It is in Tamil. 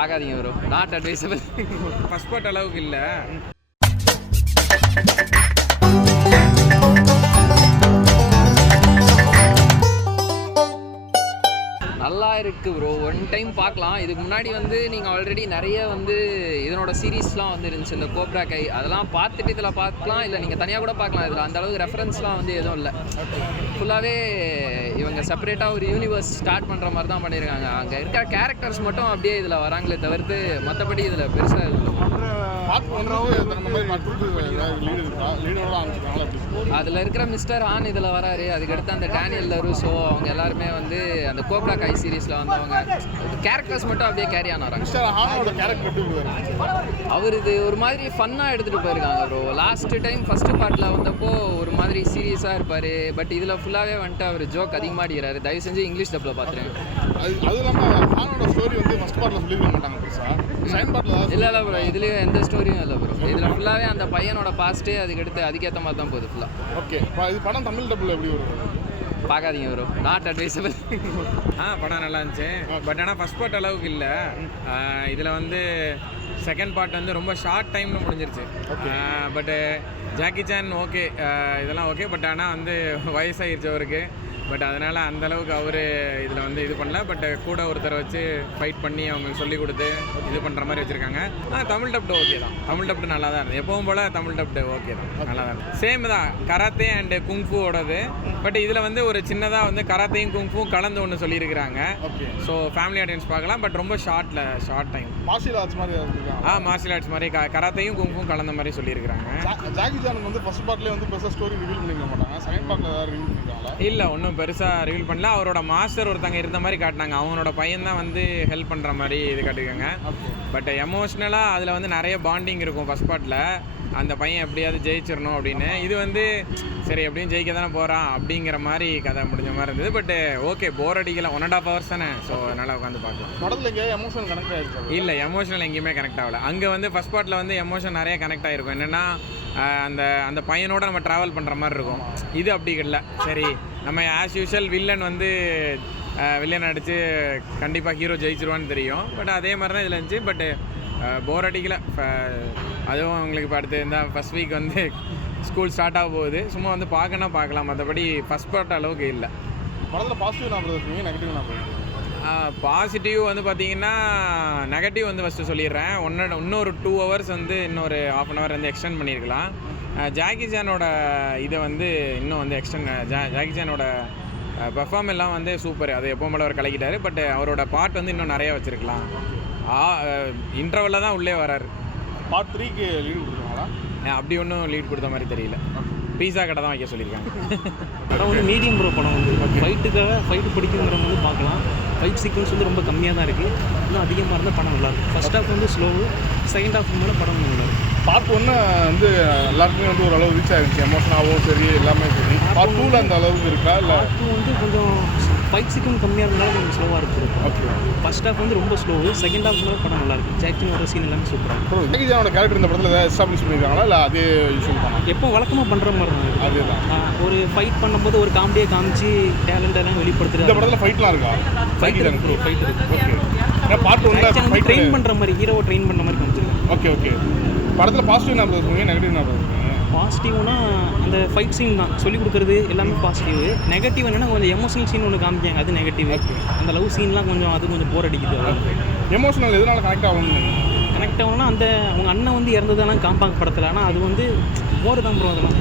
பார்க்காதீங்க bro, not advisable. First part அளவுக்கு இல்லை. நல்லா இருக்குது ப்ரோ, ஒன் டைம் பார்க்கலாம். இதுக்கு முன்னாடி வந்து நீங்கள் ஆல்ரெடி நிறைய வந்து இதனோட சீரீஸ்லாம் வந்து இருந்துச்சு, இந்த கோப்ரா கை, அதெல்லாம் பார்த்துட்டு இதில் பார்க்கலாம். இல்லை நீங்கள் தனியாக கூட பார்க்கலாம். இதில் அந்த அளவுக்கு ரெஃபரன்ஸ்லாம் வந்து எதுவும் இல்லை. ஃபுல்லாகவே இவங்க செப்பரேட்டாக ஒரு யூனிவர்ஸ் ஸ்டார்ட் பண்ணுற மாதிரி தான் பண்ணியிருக்காங்க. அங்கே இருக்கிற கேரக்டர்ஸ் மட்டும் அப்படியே இதில் வராங்களே தவிர்த்து மற்றபடி இதில் பெருசாக அதில் இருக்கிற மிஸ்டர் ஆன் இதில் வராரு. அதுக்கடுத்து அந்த டேனியல் லரூசோ அவங்க எல்லாருமே வந்து அந்த கோப்ரா கை சீரீஸில் வந்தவங்க கேரக்டர்ஸ் மட்டும் அப்படியே கேரி ஆன் வராங்க. அவர் இது ஒரு மாதிரி ஃபன்னாக எடுத்துகிட்டு போயிருக்காங்க ப்ரோ. லாஸ்ட் டைம் ஃபஸ்ட்டு பார்ட்டில் வந்தப்போ ஒரு மாதிரி சீரியஸாக இருப்பார். பட் இதில் ஃபுல்லாகவே வந்துட்டு அவர் ஜோக் அதிகமாக அடிக்கிறாரு. தயவு செஞ்சு இங்கிலீஷ் டப்பில் பார்த்துருங்க. அது இல்லாமல் ஸ்டோரி வந்து ஃபஸ்ட் பார்ட்டில் சொல்லியிருக்க மாட்டாங்க இல்லை இல்லை ப்ரோ, இதுலேயும் எந்த ஸ்டோரியும் இல்லை ப்ரோ. இதில் ஃபுல்லாகவே அந்த பையனோட பாஸ்ட்டு அதுக்கேற்ற மாதிரி தான் போகுது ஃபுல்லாக. ஓகே, இது படம் தமிழ் டப்பில் எப்படி வரும்? பார்க்காதீங்க ப்ரோ, நாட் அட்வைசபிள். படம் நல்லா இருந்துச்சு. பட் ஆனால் ஃபஸ்ட் பார்ட் அளவுக்கு இல்லை. இதில் வந்து செகண்ட் பார்ட் வந்து ரொம்ப ஷார்ட் டைமில் முடிஞ்சிருச்சு. பட்டு ஜாக்கி சான் ஓகே, இதெல்லாம் ஓகே. பட் ஆனால் வந்து வயசாகிருச்சு அவருக்கு. பட் அதனால் அந்தளவுக்கு அவர் இதில் வந்து இது பண்ணல. பட் கூட ஒருத்தரை வச்சு ஃபைட் பண்ணி அவங்களுக்கு சொல்லிக் கொடுத்து இது பண்ணுற மாதிரி வச்சுருக்காங்க. தமிழ் டப்டு ஓகே தான். தமிழ் டப்டு நல்லா தான் இருந்தது. எப்பவும் போல் தமிழ் டப்டு ஓகே தான், நல்லா தான் இருந்தது. சேம் தான், கராத்தே அண்டு குங்ஃபுவோடது. பட் இதில் வந்து ஒரு சின்னதாக வந்து கராத்தையும் குங்ஃபும் கலந்து ஒன்று சொல்லியிருக்கிறாங்க. ஸோ ஃபேமிலி ஆடியன்ஸ் பார்க்கலாம். பட் ரொம்ப ஷார்ட் டைம். மார்ஷியல் ஆர்ட்ஸ் மாதிரி மார்ஷியல் ஆர்ட்ஸ் மாதிரி கராத்தையும் குங்ஃபும் கலந்த மாதிரி சொல்லியிருக்கிறாங்க. ஜாக்கி சான் வந்து ஃபர்ஸ்ட் பார்ட்லேயே வந்து பெருசாக ஸ்டோரி ரிவீல் பண்ணிக்க மாட்டாங்க. செகண்ட் பார்ட்டில் ஏதாவது ரிவீல் பண்ணிருக்காங்களா? இல்லை, ஒன்றும் பெருசாக ரிவீல் பண்ணல. அவரோட மாஸ்டர் ஒருத்தங்க இருந்த மாதிரி காட்டினாங்க. அவனோட பையன் தான் வந்து ஹெல்ப் பண்ணுற மாதிரி இது காட்டிருக்காங்க. பட் எமோஷ்னலாக அதில் வந்து நிறைய பாண்டிங் இருக்கும் ஃபஸ்ட் பார்ட்டில். அந்த பையன் எப்படியாவது ஜெயிச்சிடணும் அப்படின்னு. இது வந்து சரி எப்படியும் ஜெயிக்க தானே போகிறான் அப்படிங்கிற மாதிரி கதை முடிஞ்ச மாதிரி இருந்தது. பட் ஓகே, போர் அடிக்கல. 1.5 hours தானே. ஸோ அதனால் உட்காந்து பார்க்கலாம். படத்தில் எங்கேயா எமோஷன் கனெக்ட் ஆகிடுச்சு? இல்லை, எமோஷனல் எங்கேயுமே கனெக்ட் ஆகலை. அங்கே வந்து ஃபஸ்ட் பார்ட்டில் வந்து எமோஷன் நிறைய கனெக்ட் ஆகிருக்கும். என்னென்னா அந்த பையனோட நம்ம ட்ராவல் பண்ணுற மாதிரி இருக்கும். இது அப்படி இல்லை. சரி, நம்ம ஆஸ் யூஷுவல் வில்லன் வந்து வில்லன் அடித்து கண்டிப்பாக ஹீரோ ஜெயிச்சிருவான்னு தெரியும். பட் அதே மாதிரி தான் இதில் இருந்துச்சு. பட் போர் அடிக்கல. அதுவும் அவங்களுக்கு இப்போ அடுத்து இந்த ஃபஸ்ட் வீக் வந்து ஸ்கூல் ஸ்டார்ட் ஆக போகுது. சும்மா வந்து பார்க்கலாம். மற்றபடி ஃபஸ்ட் பார்ட் அளவுக்கு இல்லை. படத்தில் பாசிட்டிவ் நான் இருக்கீங்க, நெகட்டிவ் நான் பாசிட்டிவ் வந்து பார்த்தீங்கன்னா, நெகட்டிவ் வந்து ஃபஸ்ட்டு சொல்லிடுறேன். இன்னொரு 2 hours வந்து இன்னொரு 1/2 hour வந்து எக்ஸ்டெண்ட் பண்ணியிருக்கலாம். ஜாக்கி சானோட இதை வந்து இன்னும் வந்து ஜாக்கி சானோட பெர்ஃபார்ம் எல்லாம் வந்து சூப்பர். அது எப்போ மேலே அவர் கலக்கிட்டார். பட் அவரோட பார்ட் வந்து இன்னும் நிறைய வச்சுருக்கலாம். இன்டர்வலில் தான் உள்ளே வராரு. பார்ட் 3க்கு லீட் கொடுத்துருவாங்களா? அப்படி ஒன்றும் லீட் கொடுத்த மாதிரி தெரியல. பீஸா கடை தான் வைக்க சொல்லியிருக்காங்க. படம் வந்து மீடியம் ப்ரோ படம் வந்து ஃபைட்டு பிடிக்குங்கிறவங்க வந்து பார்க்கலாம். ஃபைட் சீக்வன்ஸ் வந்து ரொம்ப கம்மியாக தான் இருக்குது. இன்னும் அதிகமாக இருந்தால் படம் நல்லாயிருக்கும். ஃபர்ஸ்ட் ஹாஃப் வந்து ஸ்லோவு, செகண்ட் ஹாஃப் மேலே படம் நல்லாயிருக்கும். பார்ட் 1 வந்து எல்லாருக்குமே வந்து ஓரளவு ரீச் ஆகிருந்துச்சு. எமோஷனாகவும் சரி, எல்லாமே சரி. பார்ட் 2ல் அந்த அளவுக்கு இருக்கா? இல்லை, பார்ட் 2 வந்து கொஞ்சம் ஃபைட் சீக்வன்ஸ் கம்மியாக இருந்தாலும் கொஞ்சம் ஸ்லோவாக இருக்குது. ஓகே, ஃபர்ஸ்ட் ஹாஃப் வந்து ரொம்ப ஸ்லோவு, செகண்ட் ஹாஃப் மேலே படம் நல்லாயிருக்கும். ஜாக்கின் வர சீன் எல்லாமே சூப்பராக. ப்ரோ, ஜாக்கி சானோட கேரக்டர் இந்த படத்தில் ஏதாவது எஸ்டாப்ளிஷ் பண்ணியிருக்காங்களா? இல்லை அதே யூஸ்வல் தானா? எப்போ வழக்கமாக பண்ணுற மாதிரி தான். அதே தான். ஒரு ஃபைட் பண்ணும்போது ஒரு காமெடியை காமிச்சு டேலண்ட் எல்லாம் வெளிப்படுத்துறது. இந்த படத்தில் ஃபைட்லாம் இருக்கா? ஃபைட் இருக்குது. ஓகே, ஏன்னா பார்ட் 1ல் ட்ரெயின் பண்ணுற மாதிரி, ஹீரோவை ட்ரெயின் பண்ணுற மாதிரி காமிச்சிருக்காங்க. ஓகே. படத்தில் பாசிட்டிவ் நான் சொல்லுவீங்க, நெகட்டிவ் நான் சொல்லுவீங்க? பாசிட்டிவ்னா அந்த ஃபைட் சீன் தான் சொல்லிக் கொடுக்குறது எல்லாமே பாசிட்டிவ். நெகட்டிவ் என்னென்னா கொஞ்சம் எமோஷனல் சீன் ஒன்று காமிக்காங்க, அது நெகட்டிவ். அந்த லவ் சீன்லாம் கொஞ்சம் போர் அடிக்குது. எமோஷனல் எதனால கனெக்ட் ஆகணும்? கனெக்ட் ஆகணும்னா அந்த அவங்க அண்ணன் வந்து இறந்ததெல்லாம் காம்பாங்க படத்தில். ஆனால் அது வந்து போர் தான் ப்ரோ. அதெல்லாம்